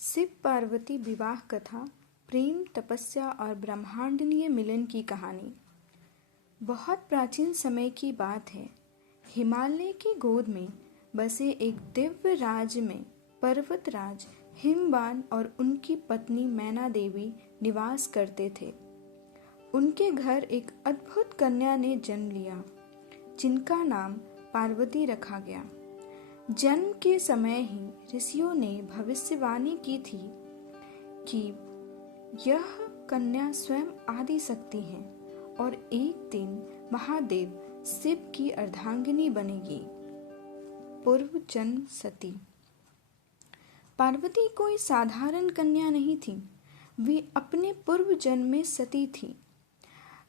शिव पार्वती विवाह कथा, प्रेम, तपस्या और ब्रह्मांडीय मिलन की कहानी। बहुत प्राचीन समय की बात है। हिमालय की गोद में बसे एक दिव्य राज्य में पर्वतराज हिमवान और उनकी पत्नी मैना देवी निवास करते थे। उनके घर एक अद्भुत कन्या ने जन्म लिया, जिनका नाम पार्वती रखा गया। जन्म के समय ही ऋषियों ने भविष्यवाणी की थी कि यह कन्या स्वयं आदि शक्ति है और एक दिन महादेव शिव की अर्धांगिनी बनेगी। पूर्व जन्म सती। पार्वती कोई साधारण कन्या नहीं थी, वे अपने पूर्व जन्म में सती थी,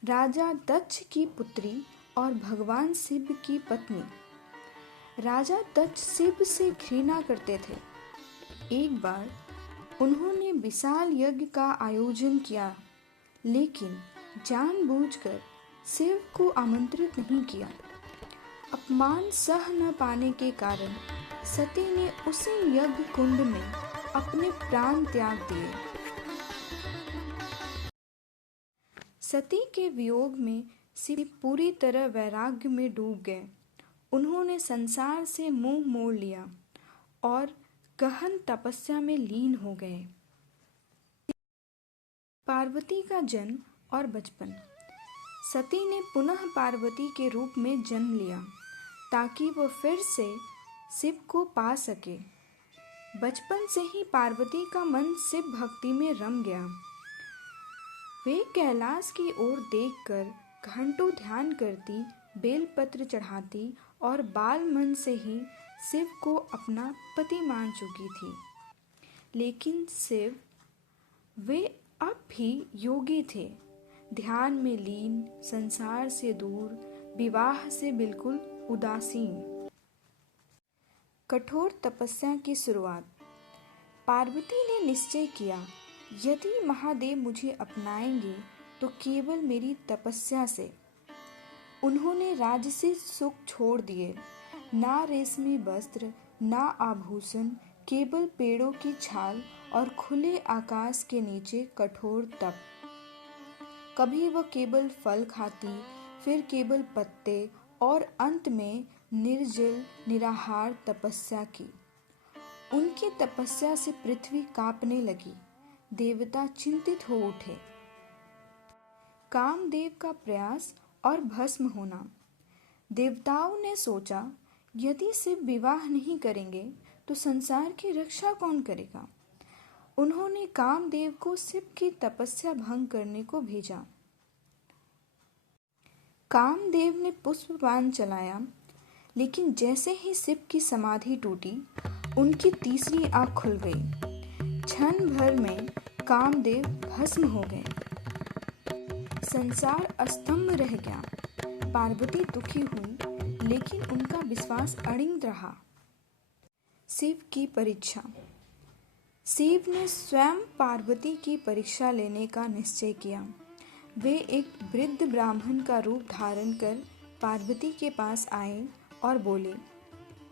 राजा दक्ष की पुत्री और भगवान शिव की पत्नी। राजा दक्ष शिव से घृणा करते थे। एक बार उन्होंने विशाल यज्ञ का आयोजन किया, लेकिन जानबूझकर शिव को आमंत्रित नहीं किया। अपमान सह न पाने के कारण सती ने उसी यज्ञ कुंड में अपने प्राण त्याग दिए। सती के वियोग में शिव पूरी तरह वैराग्य में डूब गए। उन्होंने संसार से मुंह मोड़ लिया और गहन तपस्या में लीन हो गए। पार्वती का जन्म और बचपन। सती ने पुनः पार्वती के रूप में जन्म लिया ताकि वह फिर से शिव को पा सके। बचपन से ही पार्वती का मन शिव भक्ति में रम गया। वे कैलाश की ओर देखकर घंटों ध्यान करती, बेलपत्र चढ़ाती और बाल मन से ही शिव को अपना पति मान चुकी थी। लेकिन शिव, वे अब भी योगी थे, ध्यान में लीन, संसार से दूर, विवाह से बिल्कुल उदासीन। कठोर तपस्या की शुरुआत। पार्वती ने निश्चय किया, यदि महादेव मुझे अपनाएंगे तो केवल मेरी तपस्या से। उन्होंने राजसी सुख छोड़ दिए, ना रेशमी वस्त्र, ना आभूषण, केवल पेड़ों की छाल और खुले आकाश के नीचे कठोर तप। कभी वह केवल फल खाती, फिर केवल पत्ते और अंत में निर्जल निराहार तपस्या की। उनकी तपस्या से पृथ्वी कांपने लगी, देवता चिंतित हो उठे। कामदेव का प्रयास और भस्म होना। देवताओं ने सोचा, यदि शिव विवाह नहीं करेंगे तो संसार की रक्षा कौन करेगा। उन्होंने कामदेव को शिव की तपस्या भंग करने को भेजा। कामदेव ने पुष्पबाण चलाया, लेकिन जैसे ही शिव की समाधि टूटी, उनकी तीसरी आंख खुल गई। क्षण भर में कामदेव भस्म हो गए। संसार अस्तंभ रह गया। पार्वती दुखी हुई, लेकिन उनका विश्वास अडिग रहा। शिव की परीक्षा। शिव ने स्वयं पार्वती की परीक्षा लेने का निश्चय किया। वे एक वृद्ध ब्राह्मण का रूप धारण कर पार्वती के पास आए और बोले,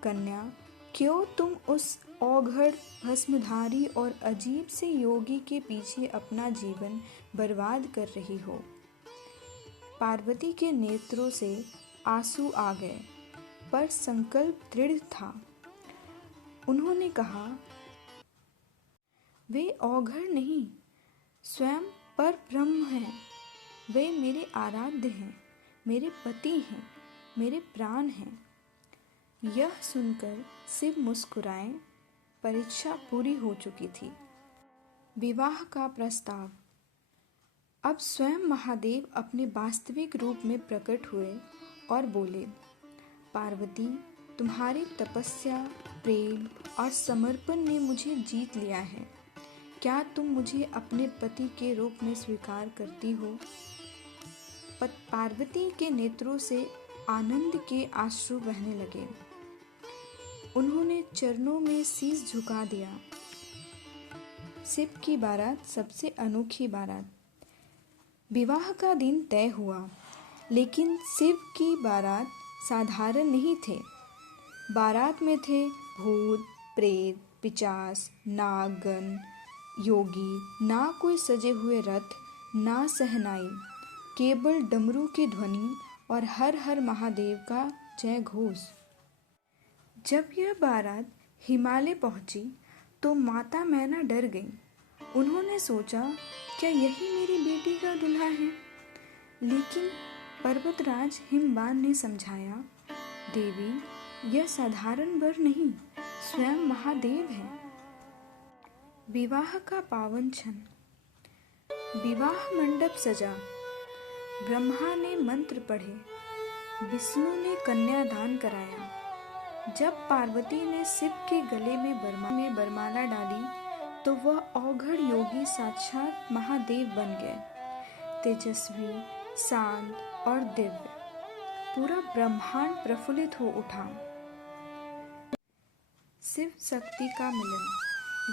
कन्या, क्यों तुम उस औघड़, भस्मधारी और अजीब से योगी के पीछे अपना जीवन बर्बाद कर रही हो। पार्वती के नेत्रों से आंसू आ गए, पर संकल्प दृढ़ था। उन्होंने कहा, वे औघड़ नहीं, स्वयं पर ब्रह्म हैं। वे मेरे आराध्य हैं, मेरे पति हैं, मेरे प्राण हैं। यह सुनकर शिव मुस्कुराए। परीक्षा पूरी हो चुकी थी। विवाह का प्रस्ताव। अब स्वयं महादेव अपने वास्तविक रूप में प्रकट हुए और बोले, पार्वती, तुम्हारी तपस्या, प्रेम और समर्पण ने मुझे जीत लिया है। क्या तुम मुझे अपने पति के रूप में स्वीकार करती हो? पार्वती के नेत्रों से आनंद के आंसू बहने लगे। उन्होंने चरणों में शीश झुका दिया। शिव की बारात सबसे अनोखी बारात। विवाह का दिन तय हुआ, लेकिन शिव की बारात साधारण नहीं थे। बारात में थे भूत, प्रेत, पिचास, नागन, योगी, ना कोई सजे हुए रथ, ना सहनाई, केवल डमरू की ध्वनि और हर हर महादेव का जय घोष। जब यह बारात हिमालय पहुंची तो माता मैना डर गई। उन्होंने सोचा, क्या यही मेरी बेटी का दूल्हा है? लेकिन पर्वतराज हिमवान ने समझाया, देवी, यह साधारण वर नहीं, स्वयं महादेव है। विवाह का पावन क्षण। विवाह मंडप सजा। ब्रह्मा ने मंत्र पढ़े, विष्णु ने कन्यादान कराया। जब पार्वती ने शिव के गले में बरमाला डाली तो वह औघड़ योगी साक्षात महादेव बन गए, तेजस्वी, शांत और दिव्य। पूरा ब्रह्मांड प्रफुल्लित हो उठा। शिव शक्ति का मिलन।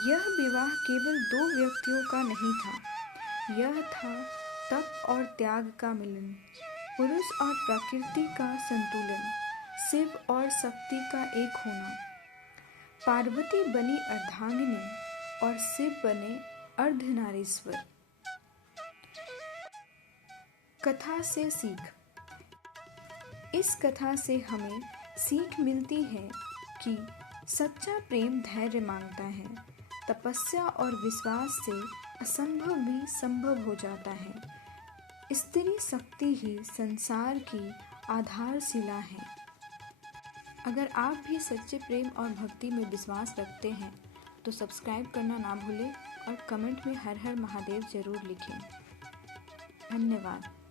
यह विवाह केवल दो व्यक्तियों का नहीं था, यह था तप और त्याग का मिलन, पुरुष और प्रकृति का संतुलन, शिव और शक्ति का एक होना। पार्वती बनी अर्धांगिनी और शिव बने अर्धनारीश्वर। कथा से सीख। इस कथा से हमें सीख मिलती है कि सच्चा प्रेम धैर्य मांगता है, तपस्या और विश्वास से असंभव भी संभव हो जाता है। स्त्री शक्ति ही संसार की आधारशिला है। अगर आप भी सच्चे प्रेम और भक्ति में विश्वास रखते हैं तो सब्सक्राइब करना ना भूलें और कमेंट में हर हर महादेव जरूर लिखें। धन्यवाद।